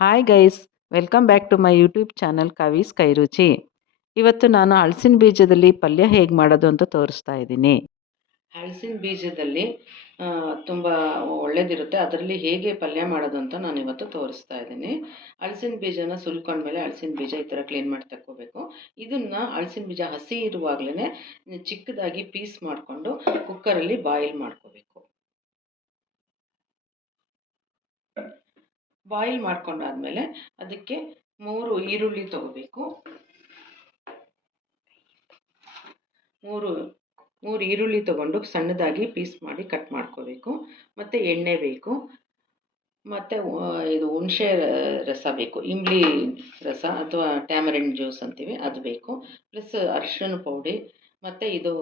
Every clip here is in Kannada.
Hi guys, welcome back to my YouTube channel Kavi's Kairuchi. ಇವತ್ತು ನಾನು ಹಲಸಿನ ಬೀಜದಲ್ಲಿ ಪಲ್ಯ ಹೇಗೆ ಮಾಡೋದು ಅಂತ ತೋರಿಸ್ತಾ ಇದ್ದೀನಿ. ಹಲಸಿನ ಬೀಜದಲ್ಲಿ ತುಂಬ ಒಳ್ಳೆಯದಿರುತ್ತೆ. ಅದರಲ್ಲಿ ಹೇಗೆ ಪಲ್ಯ ಮಾಡೋದು ಅಂತ ನಾನು ಇವತ್ತು ತೋರಿಸ್ತಾ ಇದ್ದೀನಿ. ಹಲಸಿನ ಬೀಜನ ಸುಲ್ಕೊಂಡ್ಮೇಲೆ ಹಲಸಿನ ಬೀಜ ಈ ಥರ ಕ್ಲೀನ್ ಮಾಡಿ ತಕ್ಕೋಬೇಕು. ಇದನ್ನು ಹಲಸಿನ ಬೀಜ ಹಸಿ ಇರುವಾಗಲೇ ಚಿಕ್ಕದಾಗಿ ಪೀಸ್ ಮಾಡಿಕೊಂಡು ಕುಕ್ಕರಲ್ಲಿ ಬಾಯಿಲ್ ಮಾಡ್ಕೋಬೇಕು. ಬಾಯಿಲ್ ಮಾಡ್ಕೊಂಡಾದ್ಮೇಲೆ ಅದಕ್ಕೆ 3 ಈರುಳ್ಳಿ ತಗೋಬೇಕು. 3 ಈರುಳ್ಳಿ ತಗೊಂಡು ಸಣ್ಣದಾಗಿ ಪೀಸ್ ಮಾಡಿ ಕಟ್ ಮಾಡ್ಕೋಬೇಕು. ಮತ್ತು ಎಣ್ಣೆ ಬೇಕು, ಮತ್ತು ಇದು ಹುಣಸೆ ರಸ ಬೇಕು, ಇಂಬ್ಲಿ ರಸ ಅಥವಾ ಟ್ಯಾಮರಿನ್ ಜ್ಯೂಸ್ ಅಂತೀವಿ ಅದು ಬೇಕು. ಪ್ಲಸ್ ಅರಿಶಿನ ಪೌಡಿ ಮತ್ತು ಇದು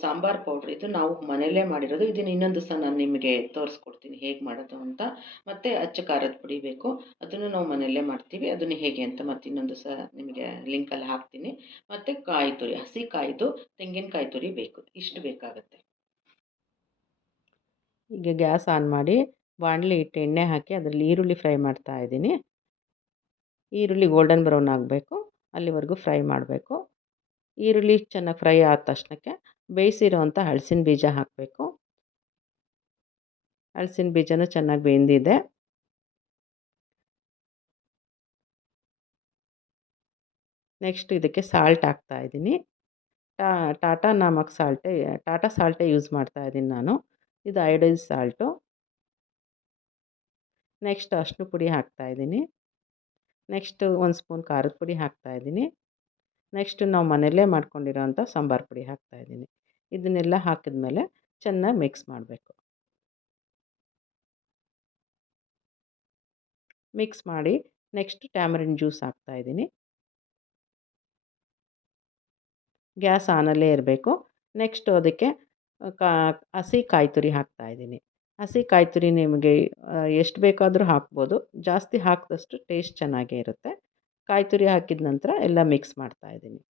ಸಾಂಬಾರು ಪೌಡ್ರ್, ಇದು ನಾವು ಮನೆಯಲ್ಲೇ ಮಾಡಿರೋದು. ಇದನ್ನು ಇನ್ನೊಂದು ಸಹ ನಾನು ನಿಮಗೆ ತೋರಿಸ್ಕೊಡ್ತೀನಿ ಹೇಗೆ ಮಾಡೋದು ಅಂತ. ಮತ್ತು ಅಚ್ಚ ಖಾರದ ಪುಡಿ ಬೇಕು, ಅದನ್ನು ನಾವು ಮನೆಯಲ್ಲೇ ಮಾಡ್ತೀವಿ. ಅದನ್ನು ಹೇಗೆ ಅಂತ ಮತ್ತೆ ಇನ್ನೊಂದು ಸಹ ನಿಮಗೆ ಲಿಂಕಲ್ಲಿ ಹಾಕ್ತೀನಿ. ಮತ್ತು ಕಾಯಿ ತುರಿ, ಹಸಿ ಕಾಯ್ದು ತೆಂಗಿನಕಾಯಿ ತುರಿ ಬೇಕು, ಇಷ್ಟು ಬೇಕಾಗುತ್ತೆ. ಈಗ ಗ್ಯಾಸ್ ಆನ್ ಮಾಡಿ ಬಾಣಲಿ ಇಟ್ಟು ಎಣ್ಣೆ ಹಾಕಿ ಅದರಲ್ಲಿ ಈರುಳ್ಳಿ ಫ್ರೈ ಮಾಡ್ತಾ ಇದ್ದೀನಿ. ಈರುಳ್ಳಿ ಗೋಲ್ಡನ್ ಬ್ರೌನ್ ಆಗಬೇಕು, ಅಲ್ಲಿವರೆಗೂ ಫ್ರೈ ಮಾಡಬೇಕು. ಈರುಳ್ಳಿ ಚೆನ್ನಾಗಿ ಫ್ರೈ ಆದ ತಕ್ಷಣಕ್ಕೆ ಬೇಯಿಸಿರೋವಂಥ ಹಲಸಿನ ಬೀಜ ಹಾಕಬೇಕು. ಹಲಸಿನ ಬೀಜನೂ ಚೆನ್ನಾಗಿ ಬೆಂದಿದೆ. ನೆಕ್ಸ್ಟ್ ಇದಕ್ಕೆ ಸಾಲ್ಟ್ ಹಾಕ್ತಾ ಇದ್ದೀನಿ. ಟಾಟಾ ಸಾಲ್ಟೇ ಯೂಸ್ ಮಾಡ್ತಾ ಇದ್ದೀನಿ ನಾನು. ಇದು ಅಯೋಡೈಸ್ ಸಾಲ್ಟು. ನೆಕ್ಸ್ಟ್ ಅರಿಶಿನ ಪುಡಿ ಹಾಕ್ತಾ ಇದ್ದೀನಿ. ನೆಕ್ಸ್ಟ್ 1 ಸ್ಪೂನ್ ಖಾರದ ಪುಡಿ ಹಾಕ್ತಾ ಇದ್ದೀನಿ. ನೆಕ್ಸ್ಟ್ ನಾವು ಮನೆಯಲ್ಲೇ ಮಾಡ್ಕೊಂಡಿರೋಂಥ ಸಾಂಬಾರು ಪುಡಿ ಹಾಕ್ತಾ ಇದ್ದೀನಿ. ಇದನ್ನೆಲ್ಲ ಹಾಕಿದ್ಮೇಲೆ ಚೆನ್ನಾಗಿ ಮಿಕ್ಸ್ ಮಾಡಬೇಕು. ಮಿಕ್ಸ್ ಮಾಡಿ ನೆಕ್ಸ್ಟ್ ಟ್ಯಾಮರಿನ್ ಜ್ಯೂಸ್ ಹಾಕ್ತಾ ಇದ್ದೀನಿ. ಗ್ಯಾಸ್ ಆನಲ್ಲೇ ಇರಬೇಕು. ನೆಕ್ಸ್ಟ್ ಅದಕ್ಕೆ ಹಸಿ ಕಾಯಿ ತುರಿ ಹಾಕ್ತಾ ಇದ್ದೀನಿ. ಹಸಿ ಕಾಯಿ ತುರಿ ನಿಮಗೆ ಎಷ್ಟು ಬೇಕಾದರೂ ಹಾಕ್ಬೋದು, ಜಾಸ್ತಿ ಹಾಕಿದಷ್ಟು ಟೇಸ್ಟ್ ಚೆನ್ನಾಗೇ ಇರುತ್ತೆ. ಕಾಯಿ ತುರಿ ಹಾಕಿದ ನಂತರ ಎಲ್ಲ ಮಿಕ್ಸ್ ಮಾಡ್ತಾ ಇದ್ದೀನಿ.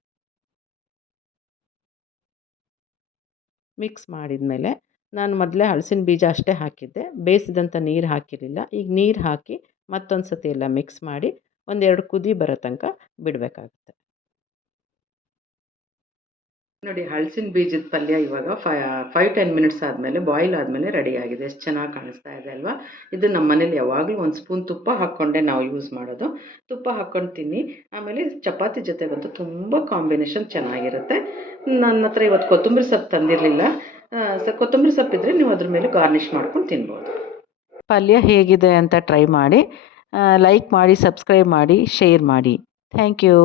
ಮಿಕ್ಸ್ ಮಾಡಿದ ಮೇಲೆ ನಾನು ಮೊದಲೇ ಹಲಸಿನ ಬೀಜ ಅಷ್ಟೇ ಹಾಕಿದ್ದೆ, ಬೇಯಿಸಿದಂಥ ನೀರು ಹಾಕಿರಲಿಲ್ಲ. ಈಗ ನೀರು ಹಾಕಿ ಮತ್ತೊಂದು ಸತಿ ಎಲ್ಲ ಮಿಕ್ಸ್ ಮಾಡಿ 1-2 ಕುದಿ ಬರೋ ತನಕ ಬಿಡಬೇಕಾಗುತ್ತೆ. ನೋಡಿ, ಹಲಸಿನ ಬೀಜದ ಪಲ್ಯ ಇವಾಗ 5-10 ಮಿನಿಟ್ಸ್ ಆದಮೇಲೆ ಬಾಯ್ಲ್ ಆದಮೇಲೆ ರೆಡಿಯಾಗಿದೆ. ಎಷ್ಟು ಚೆನ್ನಾಗಿ ಕಾಣಿಸ್ತಾ ಇದೆ ಅಲ್ವಾ? ಇದು ನಮ್ಮ ಮನೇಲಿ ಯಾವಾಗಲೂ 1 ಸ್ಪೂನ್ ತುಪ್ಪ ಹಾಕ್ಕೊಂಡೆ ನಾವು ಯೂಸ್ ಮಾಡೋದು. ತುಪ್ಪ ಹಾಕ್ಕೊಂಡು ತಿನ್ನಿ. ಆಮೇಲೆ ಚಪಾತಿ ಜೊತೆಗಂತೂ ತುಂಬ ಕಾಂಬಿನೇಷನ್ ಚೆನ್ನಾಗಿರುತ್ತೆ. ನನ್ನ ಹತ್ರ ಇವತ್ತು ಕೊತ್ತಂಬರಿ ಸೊಪ್ಪು ತಂದಿರಲಿಲ್ಲ. ಕೊತ್ತಂಬರಿ ಸೊಪ್ಪಿದ್ರೆ ನೀವು ಅದ್ರ ಮೇಲೆ ಗಾರ್ನಿಷ್ ಮಾಡ್ಕೊಂಡು ತಿನ್ಬೋದು. ಪಲ್ಯ ಹೇಗಿದೆ ಅಂತ ಟ್ರೈ ಮಾಡಿ, ಲೈಕ್ ಮಾಡಿ, ಸಬ್ಸ್ಕ್ರೈಬ್ ಮಾಡಿ, ಶೇರ್ ಮಾಡಿ. Thank you.